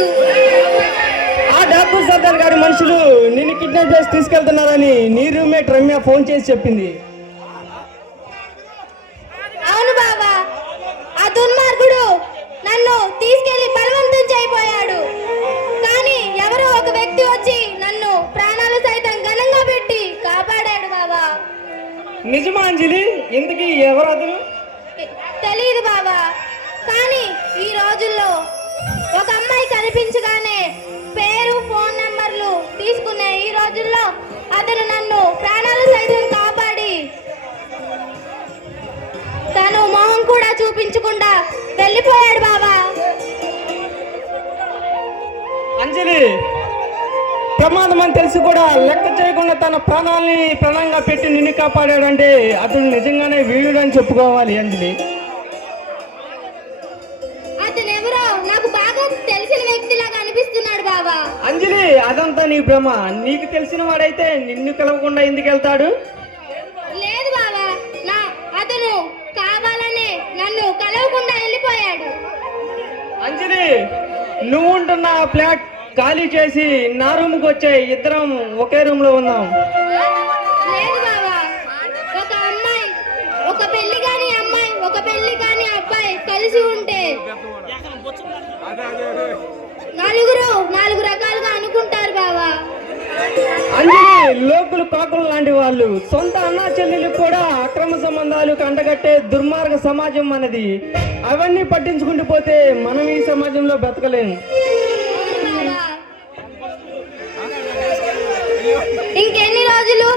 లేదు. ఆ డాక్టర్ సర్దార్ గారి మనుషులు నిన్ను కిడ్నాప్ చేసి తీసుకెళ్తున్నారని నీ రూమ్మేట్ రమ్య ఫోన్ చేసి చెప్పింది. అవును బావా, ఆ దుర్మార్గుడు నన్ను తీసుకెళ్లి బలవంతం చేయబోయాడు. కానీ ఎవరో ఒక వ్యక్తి వచ్చి నన్ను ప్రాణాలు సైతం ఘనంగా పెట్టి కాపాడాడు బావా. నిజమా అంజలి? ఇంతకీ ఎవరు అతను? తెలియదు బావా, కానీ ఈ రోజుల్లో ఒక అమ్మాయి కనిపించగానే పేరు ఫోన్ నంబర్లు తీసుకునే ఈ రోజుల్లో అతను నన్ను ప్రాణాలు సైతం కాపాడి తను మొహం కూడా చూపించకుండా వెళ్ళిపోయాడు బావా. అంజలి, ప్రమాదం అని తెలిసి కూడా లెక్క చేయకుండా తన ప్రాణాలని ప్రాణంగా పెట్టి నిన్ను కాపాడాడంటే అతను నిజంగానే వీరుడని చెప్పుకోవాలి అంజలి. అతనెవరో నాకు బాగా తెలిసిన వ్యక్తిలాగా అనిపిస్తున్నాడు బావా. అంజలి, అదంతా నీ భ్రమ. నీకు తెలిసిన వాడైతే నిన్ను కలవకుండా ఎందుకు వెళ్తాడు? లేదు బావా, అతను కావాలనే నన్ను కలవకుండా వెళ్ళిపోయాడు. అంజలి, నువ్వు ఉంటున్న ఫ్లాట్ ఖాళీ చేసి నా రూమ్కి వచ్చే, ఇద్దరం ఒకే రూమ్ లో ఉన్నాం. లేదు బావా, ఒక అమ్మాయి, ఒక పెళ్లి కాని అమ్మాయి, ఒక పెళ్లి కాని అబ్బాయి కలిసి ఉంటే నాలుగు రకాలుగా అనుకుంటారు బావా. అంజలి, లోకులు కాకులు లాంటి వాళ్ళు. సొంత అన్నా చెల్లెలు కూడా అక్రమ సంబంధాలు కంటగట్టే దుర్మార్గ సమాజం మనది. అవన్నీ పట్టించుకుంటూ పోతే మనం ఈ సమాజంలో బ్రతకలేము. ఇంకెన్ని రోజులు?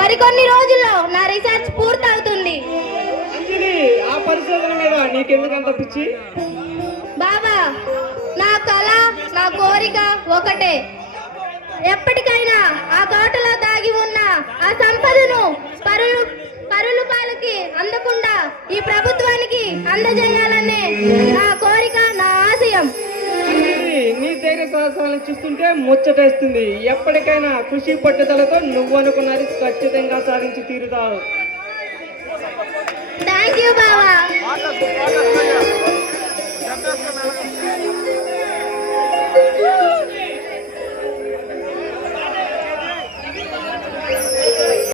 మరికొన్ని రోజుల్లో నా రీసెర్చ్ పూర్తవుతుంది. అంజలి, ఆ పరిశోధన మీద నీకెందుకంత పిచ్చి? బాబా, నా కళ, నా కోరిక ఒకటే. ఎప్పటికైనా ఆ తోటలో దాగి ఉన్న ఆ సంపదను పరుల పాలకి అందకుండా ఈ ప్రభుత్వానికి అందజేయాలనే నా కోరిక, నా ఆశయం. నీ ధైర్య సాహసాలను చూస్తుంటే ముచ్చటేస్తుంది. ఎప్పటికైనా కృషి పట్టుదలతో నువ్వు అనుకున్నది ఖచ్చితంగా సాధించి తీరుతావు. థ్యాంక్ యూ బావా.